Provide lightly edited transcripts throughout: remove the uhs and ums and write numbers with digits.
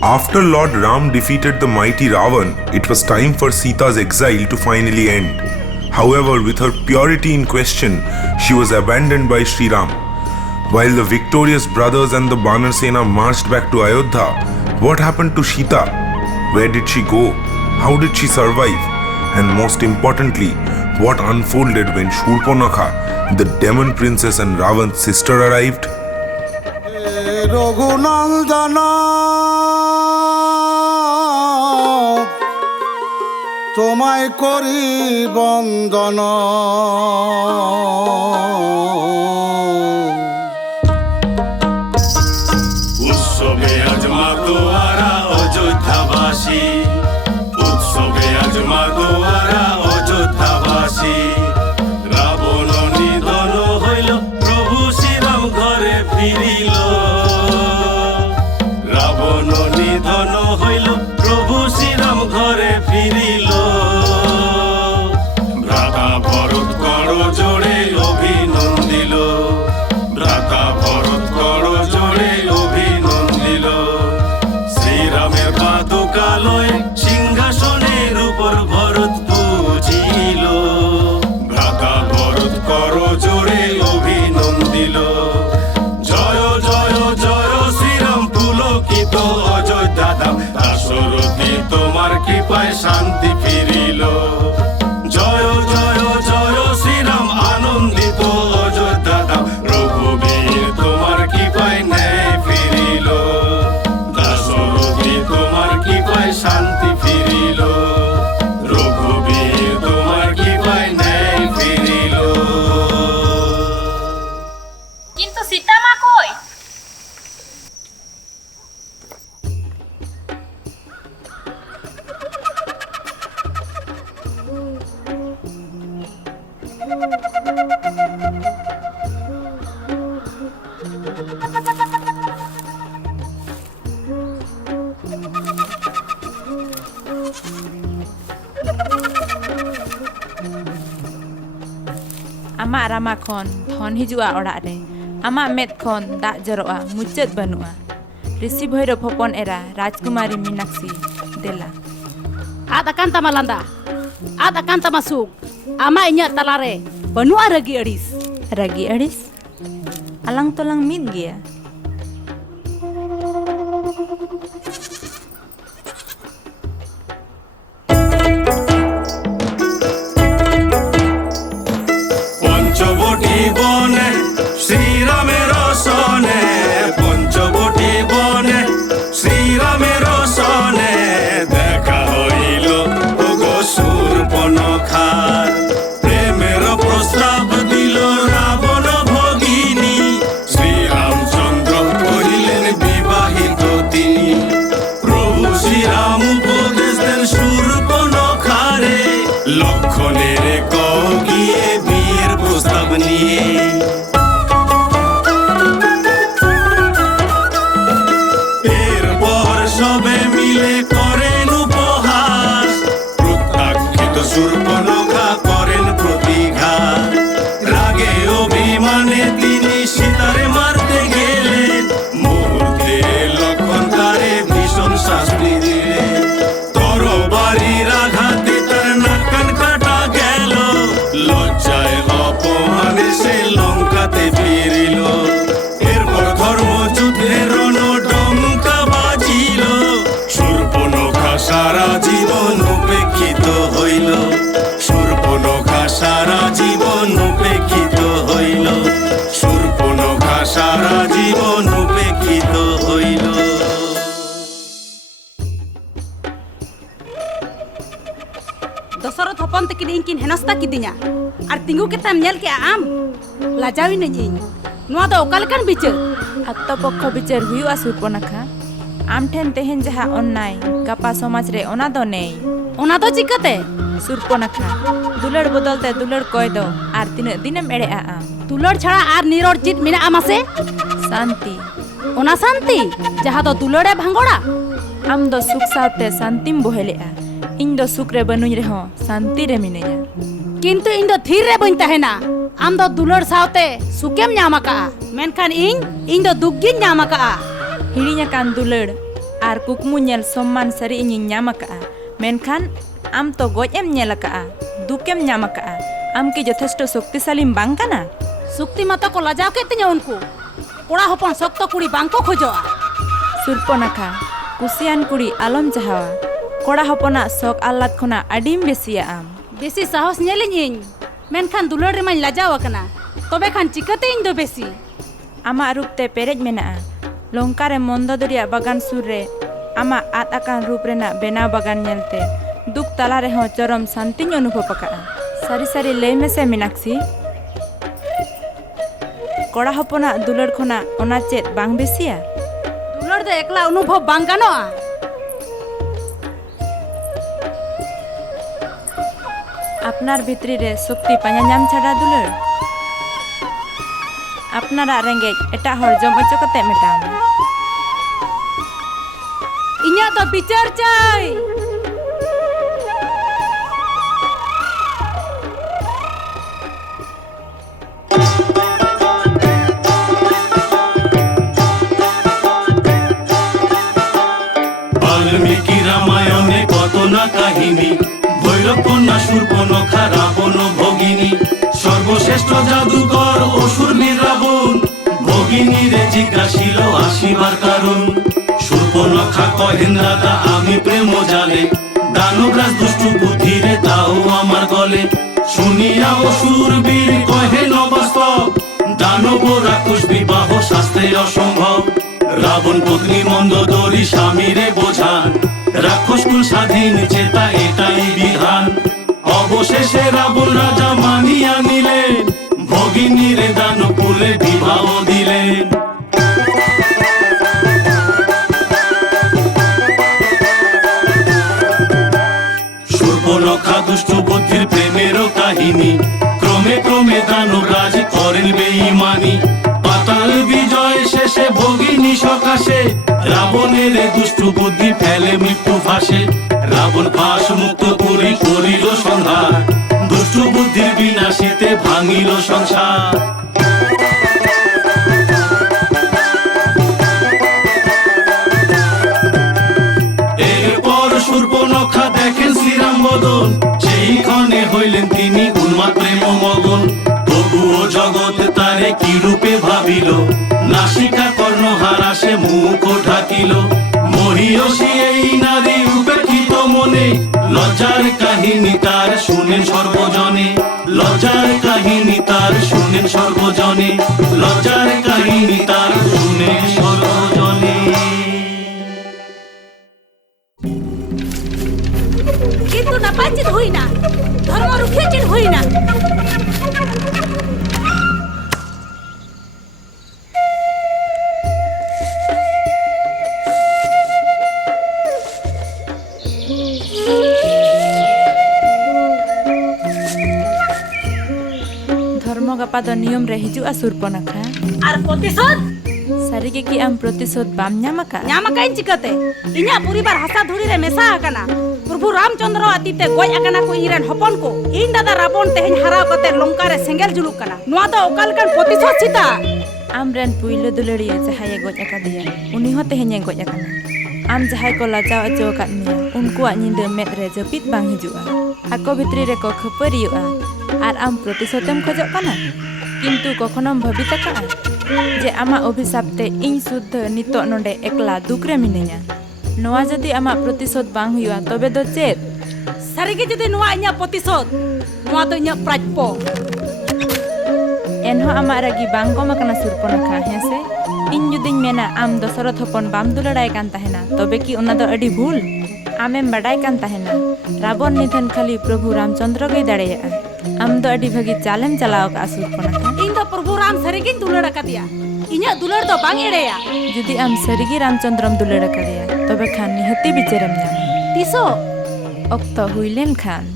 After Lord Ram defeated the mighty Ravan, it was time for Sita's exile to finally end. However, with her purity in question, she was abandoned by Sri Ram. While the victorious brothers and the Banar Sena marched back to Ayodhya, what happened to Sita? Where did she go? How did she survive? And most importantly, what unfolded when Shurpanakha, the demon princess and Ravan's sister, arrived? রঘুনন্দনা তোমায় করি বন্দন উৎসবে আজ মাতোয়ারা অযোধ্যাবাসী উৎসবে আজ মাতোয়ারা অযোধ্যাবাসী রাবণ নিধন হইল প্রভু শ্রীরাম ঘরে ফিরিল রাবণ নিধন হইল প্রভু শ্রীরাম ঘরে ফিরিল ভ্রাতা ভরত কর জোড়ে অভিনন্দিল ভ্রাতা ভরত কর জোড়ে অভিনন্দিল শ্রীরামের পাদুকালয়ে সিংহাসনের উপর ভরত পূজিল ভ্রাতা ভরত কর জোড়ে অভিনন্দিল জয় জয় জয় শ্রীরাম পুলকিত অযোধ্যা ধাম দাশরথী তোমার কৃপায় শান্তি ফিরিল জয় জয় জয় শ্রীরাম আনন্দিত অযোধ্যা ধাম রঘুবীর তোমার কৃপায় ন্যায় ফিরিল দাশরথী তোমার কৃপায় শান্তি ফিরিল রঘুবীর তোমার কৃপায় ন্যায় ফিরিল কিন্তু সীতা মা কই? Amak Rama khon thon hijua orak re. Amak med khon dak joroa mucet banua. Risi Bhairab hopon era Rajkumari Minakshi dela. Ad akan tama landa, ad akan tama suk. Ama inya talare, banua ragi aris. Ragi aris? Alang tolang mid gia. Panchavati বনে শ্রীরামের সনে পঞ্চবটি বনে শ্রীরামের সনে দেখা হইল ওগো শূর্পণখার প্রেমের প্রস্তাব দিল রাবণ ভগিনী শ্রীরামচন্দ্র করিলেন বিবাহিত তিনি প্রভু শ্রীরাম উপদেশ দেন শূর্পণখারে লক্ষণের গিয়ে বিয়ের প্রস্তাব নিয়ে এরপর সবে মিলে করেন উপহাস প্রত্যাখ্যিত শূর্পণখা করেন প্রতিঘাত রাগে অভিমানে তিনি সীতারে মারতে গেলেন মুহূর্তে লক্ষণ তারে ভীষণ শাস্তি দিলেন তরবারির আঘাতে তার নাক কান কাটা গেল লজ্জায় অপমানে সে লঙ্কাতে ফিরিল এরপর ধর্মযুদ্ধের রণডঙ্কা বাজিল শূর্পণখা সারা জীবন উপেক্ষিত হইল শূর্পণখা সারা জীবন উপেক্ষিত হইল শূর্পণখা সারা জীবন উপেক্ষিত হইল Dosarot hopon tekin inkin henasta kidinya. Ar tingu ketam nyel ke am. Lajawin nañi. Noa do okalekan bicar. Atto pokho bicar huyu Shurpanakha. Am then tehen jaha onnay gapa somaj re ona do nei. Ona do chikate. Shurpanakha dulad bodolte dulad koy do ar tinak dinem ere a am. Dulor chhara ar niror chit mina amase. Santi Ona santi jaha do dulore bhangora. am do suk saute santim bohele a. Iñ do suk re banuñ reho santi re minaya. Kintu iñ do thir re bañ tahena. Am do dulor saute sukem nyam aka'a. Menkan iñ do duk giñ nyam aka'a. Hirinya kan dulad ar kukmu nyel somman sari inyong nyam aka'a. Menkhan am to goj em nyel aka'a, dukem nyam aka'a. Am ki jotheshto shoktisalim bang kana? Sukti mata ko lajao ke tinya unku. Kora hopon sokto kuri bangko khojoa. Surponakha, kusian kuri alom chahawa. Kora hopona sok allat khona adim besiya am. Besi sahos nyeliñ iñ. Menkhan dulor remañ lajao akana. Tobe khan chikate iñ do besi. Ama rupte perej mena'a. Longkare Mondodoriya bagan sur re ama at akan rup rena benaw bagan nyelte duk tala rehon chorom santiñ anubhob aka'a. Sari sari lay mese Meenakshi. Kora hopona dulor khona ona ched bang besiya? Dulor do ekla অনুভব bang ganoa. Apnar bhitri re shokti panya nyam chhada dulor. Apnara rengej eta hor jom ocho kate metam. Inya do bicar cai. Valmiki রামায়ণে কত না কাহিনী, ভৈরব কন্যা শূর্পণখা রাবণ ভগিনী, সর্বশ্রেষ্ঠ জাদুকর অসুর রাবণ ভগিনীরে জিজ্ঞাসিল আসিবার কারণ। শূর্পণখা কহেন দাদা আমি প্রেম জালে, দানবরাজ দুষ্টু বুদ্ধিরে তাও আমার গলে। শুনিয়া অসুর বীর কহেন অবাস্তব, দানব রাক্ষস বিবাহ শাস্ত্রে অসম্ভব। রাবণ পত্নী মন্দোদরী স্বামীরে বোঝান, রাক্ষস কুল স্বাধীন চেতা এটাই বিধান। অবশেষে রাবণ রাজা মানিয়া নিলেন, ভগিনীরে দানকুলে বিবাহ দিলেন। শূর্পণখা দুষ্ট বুদ্ধির প্রেমেরও কাহিনী, ক্রমে ক্রমে দানবরাজ করেন বেঈমানি। পাতাল বিজয় শেষে ভগিনী সকাশে, রাবণের দুষ্ট বুদ্ধি ফেলে মৃত্যু ফাঁসে। রাবণ পাশ মুক্ত করি করিল সংহার, দুষ্ট বুদ্ধির বিনাশিতে ভাঙিল সংসার। এরপর শূর্পণখা দেখেন শ্রীরাম বদন, সেই ক্ষণে হইলেন তিনি উন্মাদ প্রেম মগন। তবুও জগৎ তারে কি রূপে ভাবিল, নাসিকা কর্ণহারা সে মুখ ঢাকিল। মহিয়সী এই নারী উপেক্ষিত মনে, লজ্জার কাহিনী তার শুনেন সর্বজনে। লজ্জার কাহিনী তার শুনেন সর্বজনে, লজ্জার কাহিনী তার শুনেন সর্বজনে। কিন্তু নাপাই চিত হই না, ধর্ম রুখে চিত হই না। Dharma gapa do niyom re hijua Surponakha. আর প্রতিশোধ Sari ke ki am protisod bam nyam aka'a? nyam akain chikate. Inya puribar hasa dhuri re mesa akana. Prabhu Ramchandra atite goj akana ko iren hopon ko. Iñ dada Rabon teheny haraw kate Lonka re sengel juluk kana. Noa do okalkan protiশোধ chita. Amren puilo duluriya jahaye goj akadiya, uni ho tehenya goj akana. Am jahay ko lajao ocho akat niya, unkuak nyinda med re jepit bang hijua. Ako bhitri re ko khapariyo'a, ar am protisodem khojok kana. Kintu kokhonom bhabit aka'a je ama obhisapte iñ suddha nitok nonde ekla dukre minanya. Noa jodi ama protisod bang huyu'a tobe do ched? Sarige jodi noa inya protiশোধ, noa do inya prajpo. Enho ama ragi bang koma kana Surponakha hese? Iñ judiñ mena am Dasarath hopon bam duladai kan tahena, tobe ki ona do adi bhul? Amem badai kan tahena, Rabon nithan khali Prabhu Ramchandra gei dareya'a. Am do adi bhagi chalem chalao ka Surponakha. Iñ do Prabhu Ram sarigin dulad akadiya. Inya dulad do bang ereya. Judi am sarigi Ramchandram dulad akadiya, tobe khan nihati bicherem nyama. Tiso Okto huilen khan.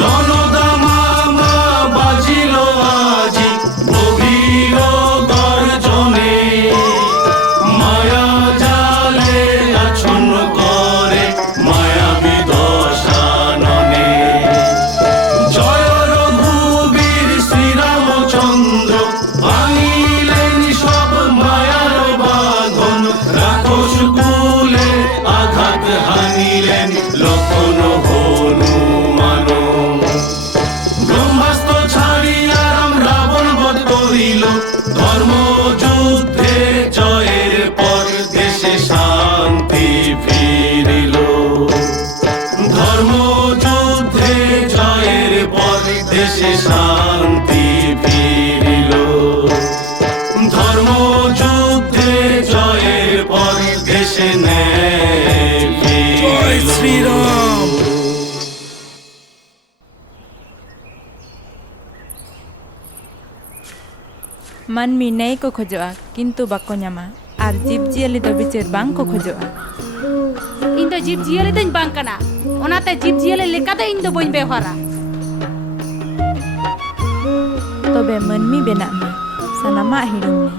রণদামামা বাজিল আজি গভীর গর্জনে, মায়া জালে আচ্ছন্ন করে মায়াবী দশাননে। জয় রঘুবীর শ্রীরামচন্দ্র ভাঙিলে পর দেশে শান্তি ফিরিল। ধর্ম যুদ্ধে জয়ের পর দেশে ন্যায় ফিরিল। ᱢᱟᱹᱱᱢᱤ ᱱᱮᱭ ᱠᱚ ᱠᱷᱚᱡᱚᱜᱼᱟ ᱠᱤᱱᱛᱩ ᱵᱟᱠᱚ ᱧᱟᱢᱟ ᱟᱨ ᱡᱤᱵᱽᱼᱡᱤᱭᱟᱹᱞᱤ ᱫᱚ ᱵᱤᱪᱟᱹᱨ ᱵᱟᱝ ᱠᱚ ᱠᱷᱚᱡᱚᱜᱼᱟ। ᱤᱧ ᱫᱚ ᱡᱤᱵᱽ ᱡᱤᱭᱟᱹᱞᱤ ᱫᱚᱧ ᱵᱟᱝ ᱠᱟᱱᱟ, ᱚᱱᱟᱛᱮ ᱡᱤᱵᱽ ᱡᱤᱭᱟᱹᱞᱤ ᱞᱮᱠᱟ ᱫᱚ ᱤᱧ ᱫᱚ ᱵᱟᱹᱧ ᱵᱮᱣᱦᱟᱨᱟ। ᱛᱚᱵᱮ ᱢᱟᱹᱱᱢᱤ ᱵᱮᱱᱟᱜ ᱢᱮ, ᱥᱟᱱᱟᱢᱟᱜ ᱦᱤᱲᱤᱧ ᱢᱮ,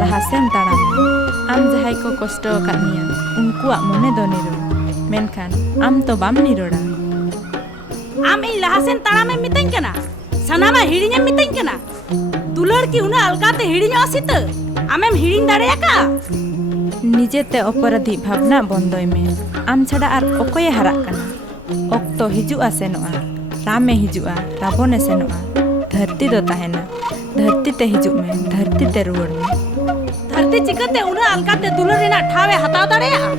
ᱞᱟᱦᱟ ᱥᱮᱱ ᱛᱟᱲᱟᱢ ᱢᱮ। ᱟᱢ ᱡᱟᱦᱟᱸᱭ ᱠᱚ ᱠᱚᱥᱴᱚ ᱟᱠᱟᱫ ᱢᱮᱭᱟ ᱩᱱᱠᱩᱣᱟᱜ ᱢᱚᱱᱮ ᱫᱚ ᱱᱤᱨᱚᱲ, ᱢᱮᱱᱠᱷᱟᱱ ᱟᱢ ᱛᱚ ᱵᱟᱢ ᱱᱤᱨᱚᱲᱟ। ᱟᱢ ᱤᱧ ᱞᱟᱦᱟ ᱥᱮᱱ ᱛᱟᱲᱟᱢᱮᱢ ᱢᱤᱛᱟᱹᱧ ᱠᱟᱱᱟ, ᱥᱟᱱᱟᱢᱟᱜ ᱦᱤᱲᱤᱧᱮᱢ ᱢᱤᱛᱟᱹᱧ ᱠᱟᱱᱟ? ᱫᱩᱞᱟᱹᱲ ᱠᱤ ᱩᱱᱟᱹᱜ ᱟᱞᱜᱟᱛᱮ ᱦᱤᱲᱤᱧᱚᱜᱼᱟ ᱥᱤᱛᱟᱹ? ᱟᱢᱮᱢ ᱦᱤᱲᱤᱧ ᱫᱟᱲᱮᱭᱟᱠᱟᱜᱼᱟ? ᱱᱤᱡᱮᱛᱮ ᱚᱯᱚᱨᱟধᱤ ᱵᱷᱟᱵᱽᱱᱟ ᱵᱚᱱᱫᱚᱭ ᱢᱮ। ᱟᱢ ᱪᱷᱟᱰᱟ ᱟᱨ ᱚᱠᱚᱭᱮ ᱦᱟᱨᱟᱜ ᱠᱟᱱᱟ? ᱚᱠᱛᱚ ᱦᱤᱡᱩᱜᱼᱟ ᱥᱮᱱᱚᱜᱼᱟ, ᱨᱟᱢᱮ ᱦᱤᱡᱩᱜᱼᱟ, ᱨᱟᱵᱚᱱᱮ ᱥᱮᱱᱚᱜᱼᱟ, ᱫᱷᱟᱹᱨᱛᱤ ᱫᱚ ᱛᱟᱦᱮᱱᱟ। ᱫᱷᱟᱹᱨᱛᱤ ᱛᱮ ᱦᱤᱡᱩᱜ ᱢᱮ, ᱫᱷᱟᱹᱨᱛᱤ তে ᱨᱩᱣᱟᱹᱲ ᱢᱮ। ᱫᱷᱟᱹᱨᱛᱤ ᱪᱤᱠᱟᱹᱛᱮ ᱩᱱᱟᱹᱜ ᱟᱞᱜᱟᱛᱮ ᱫᱩᱞᱟᱹᱲ ᱨᱮᱱᱟᱜ ᱴᱷᱟᱶ ᱮ ᱦᱟᱛᱟᱣ ᱫᱟᱲᱮᱭᱟᱜᱼᱟ?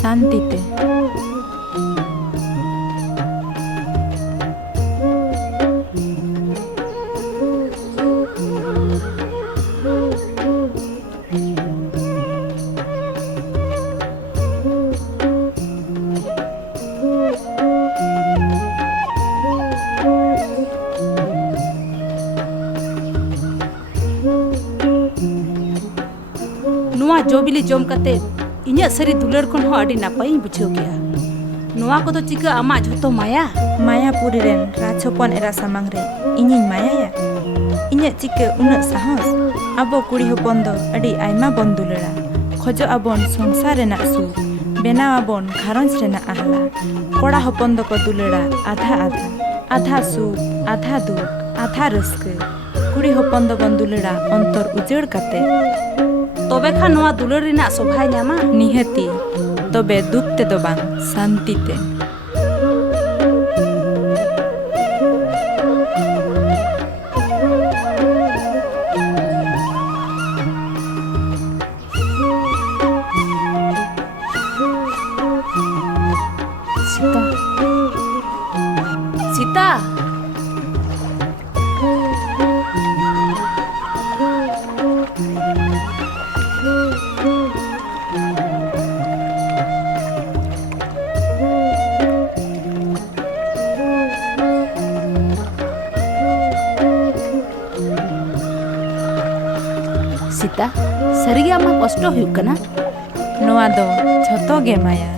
শান্তিতে। ᱱᱚᱣᱟ ᱡᱚᱵᱤᱞᱤ ᱡᱚᱢ ᱠᱟᱛᱮ ᱤᱧᱟᱹᱜ ᱥᱟᱹᱨᱤ ᱫᱩᱞᱟᱹᱲ ᱠᱷᱚᱱ ᱦᱚᱸ ᱟᱹᱰᱤ ᱱᱟᱯᱟᱭᱤᱧ ᱵᱩᱡᱷᱟᱹᱣ ᱠᱮᱜᱼᱟ। ᱱᱚᱣᱟ ᱠᱚᱫᱚ ᱪᱤᱠᱟᱹ ᱟᱢᱟᱜ ᱡᱷᱚᱛᱚ ᱢᱟᱭᱟ? ᱢᱟᱭᱟᱯᱩᱨᱤ ᱨᱮᱱ ᱨᱟᱡᱽ ᱦᱚᱯᱚᱱ ᱮᱨᱟ ᱥᱟᱢᱟᱝ ᱨᱮ ᱤᱧᱤᱧ ᱢᱟᱭᱟᱭᱟ? ᱤᱧᱟᱹᱜ ᱪᱤᱠᱟᱹ ᱩᱱᱟᱹᱜ ᱥᱟᱦᱚᱥ? ᱟᱵᱚ ᱠᱩᱲᱤ ᱦᱚᱯᱚᱱ ᱫᱚ ᱟᱹᱰᱤ ᱟᱭᱢᱟ ᱵᱚᱱ ᱫᱩᱞᱟᱹᱲᱟ। ᱠᱷᱚᱡᱚᱜ ᱟᱵᱚᱱ ᱥᱚᱝᱥᱟᱨ ᱨᱮᱱᱟᱜ ᱥᱩᱠ, ᱵᱮᱱᱟᱣ ᱟᱵᱚᱱ ᱜᱷᱟᱨᱚᱸᱡᱽ ᱨᱮᱱᱟᱜ ᱟᱦᱞᱟ। ᱠᱚᱲᱟ ᱦᱚᱯᱚᱱ ᱫᱚᱠᱚ ᱫᱩᱞᱟᱹᱲᱟ ᱟᱫᱷᱟ ᱟᱫᱷᱟ, ᱟᱫᱷᱟ ᱥᱩᱠ, ᱟᱫᱷᱟ ᱫᱩᱠ, ᱟᱫᱷᱟ ᱨᱟᱹᱥᱠᱟᱹ। ᱠᱩᱲᱤ ᱦᱚᱯᱚᱱ ᱫᱚᱵᱚᱱ ᱫᱩᱞᱟᱹᱲᱟ ᱚᱱᱛᱚᱨ ᱩᱡᱟᱹᱲ ᱠᱟᱛᱮ। ᱛᱚᱵᱮ ᱠᱷᱟᱱ ᱱᱚᱣᱟ ᱫᱩᱞᱟᱹᱲ ᱨᱮᱱᱟᱜ ᱥᱚᱵᱷᱟᱭ ᱧᱟᱢᱟ? ᱱᱤᱦᱟᱹᱛᱤ, ᱛᱚᱵᱮ ᱫᱩᱠ ᱛᱮᱫᱚ ᱵᱟᱝ, ᱥᱟᱱᱛᱤ তে। সীতা, সীতা, ᱥᱤᱛᱟ, ᱥᱟᱹᱨᱤᱜᱮ ᱟᱢᱟᱜ ᱠᱚᱥᱴᱚ ᱦᱩᱭᱩᱜ ᱠᱟᱱᱟ? ᱱᱚᱣᱟ ᱫᱚ ᱡᱷᱚᱛᱚ ᱜᱮ ᱢᱟᱭᱟ।